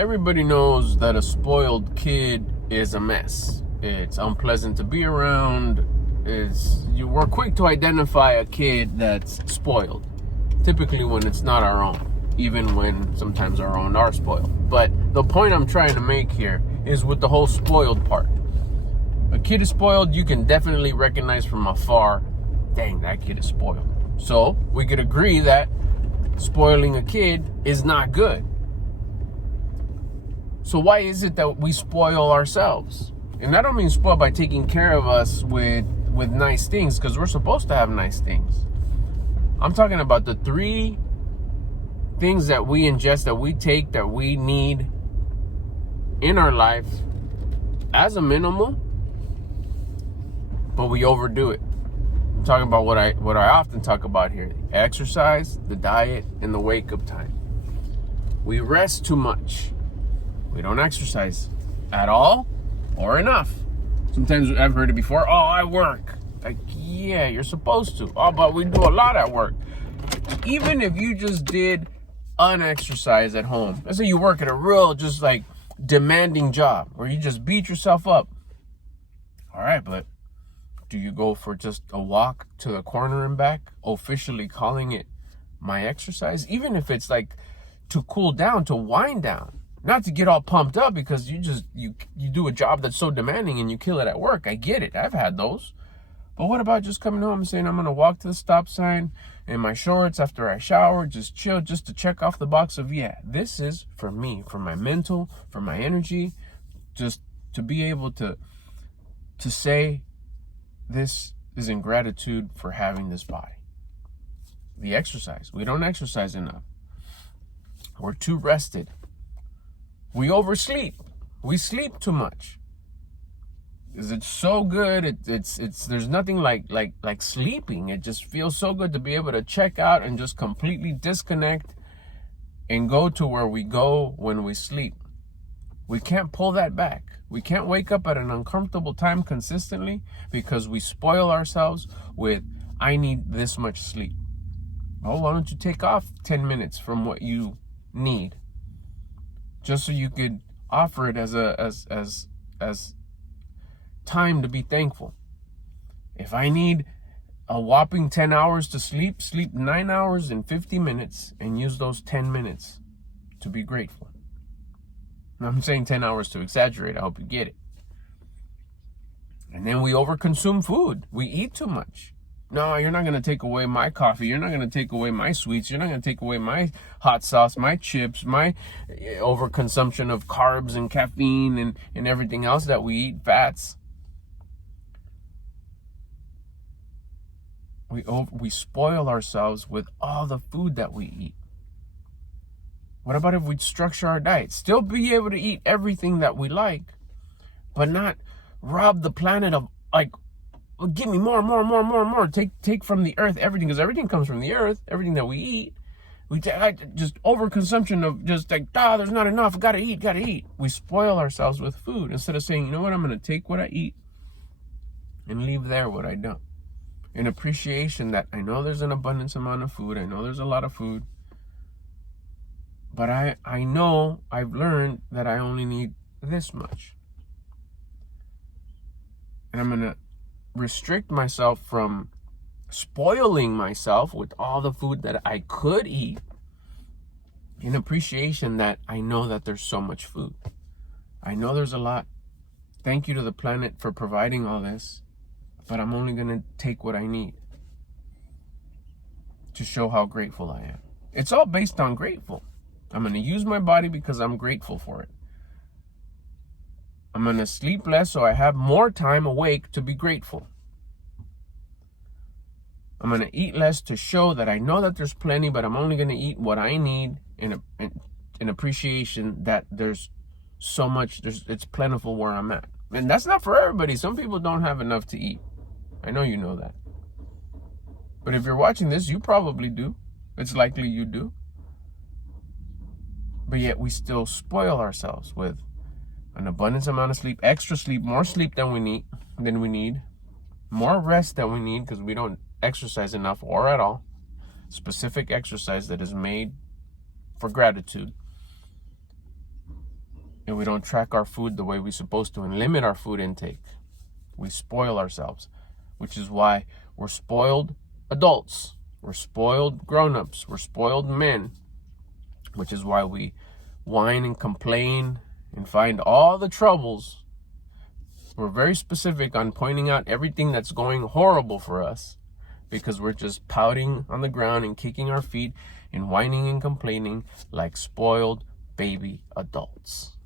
Everybody knows that a spoiled kid is a mess. It's unpleasant to be around. We're quick to identify a kid that's spoiled, typically when it's not our own, even when sometimes our own are spoiled. But the point I'm trying to make here is with the whole spoiled part. A kid is spoiled, you can definitely recognize from afar, dang, that kid is spoiled. So we could agree that spoiling a kid is not good. So why is it that we spoil ourselves? And I don't mean spoil by taking care of us with nice things, because we're supposed to have nice things. I'm talking about the 3 things that we ingest, that we take, that we need in our life as a minimal, but we overdo it. I'm talking about what I often talk about here: exercise, the diet, and the wake-up time. We rest too much. We don't exercise at all or enough. Sometimes I've heard it before. Oh, I work. Like, yeah, you're supposed to. Oh, but we do a lot at work. Even if you just did an exercise at home, let's say you work at a real just like demanding job where you just beat yourself up. All right, but do you go for just a walk to the corner and back, officially calling it my exercise? Even if it's like to cool down, to wind down. Not to get all pumped up because you do a job that's so demanding and you kill it at work. I get it. I've had those. But what about just coming home and saying, I'm going to walk to the stop sign in my shorts after I shower, just chill, just to check off the box of, yeah, this is for me, for my mental, for my energy, just to be able to say this is in gratitude for having this body. The exercise. We don't exercise enough. We're too rested. We oversleep. We sleep too much. Because it's so good. It's there's nothing like sleeping. It just feels so good to be able to check out and just completely disconnect and go to where we go when we sleep. We can't pull that back. We can't wake up at an uncomfortable time consistently because we spoil ourselves with, I need this much sleep. Oh, why don't you take off 10 minutes from what you need? Just so you could offer it as time to be thankful. If I need a whopping 10 hours to sleep 9 hours and 50 minutes and use those 10 minutes to be grateful. And I'm saying 10 hours to exaggerate. I hope you get it. And then we overconsume food. We eat too much. No, you're not going to take away my coffee. You're not going to take away my sweets. You're not going to take away my hot sauce, my chips, my overconsumption of carbs and caffeine and everything else that we eat, fats. We spoil ourselves with all the food that we eat. What about if we structure our diet? Still be able to eat everything that we like, but not rob the planet of, like, give me more. Take from the earth everything, because everything comes from the earth. Everything that we eat, just overconsumption of just like, there's not enough. Gotta eat. We spoil ourselves with food instead of saying, you know what, I'm gonna take what I eat and leave there what I don't. An appreciation that I know there's an abundance amount of food. I know there's a lot of food, but I know I've learned that I only need this much, and I'm gonna restrict myself from spoiling myself with all the food that I could eat, in appreciation that I know that there's so much food. I know there's a lot. Thank you to the planet for providing all this, but I'm only going to take what I need to show how grateful I am. It's all based on grateful. I'm going to use my body because I'm grateful for it. I'm going to sleep less so I have more time awake to be grateful. I'm going to eat less to show that I know that there's plenty, but I'm only going to eat what I need in appreciation that there's so much, it's plentiful where I'm at. And that's not for everybody. Some people don't have enough to eat. I know you know that. But if you're watching this, you probably do. It's likely you do. But yet we still spoil ourselves with an abundance amount of sleep, extra sleep, more sleep than we need, more rest than we need because we don't exercise enough or at all. Specific exercise that is made for gratitude. and we don't track our food the way we're supposed to and limit our food intake, we spoil ourselves, which is why we're spoiled adults, we're spoiled grown-ups, we're spoiled men, which is why we whine and complain and find all the troubles. We're very specific on pointing out everything that's going horrible for us because we're just pouting on the ground and kicking our feet and whining and complaining like spoiled baby adults.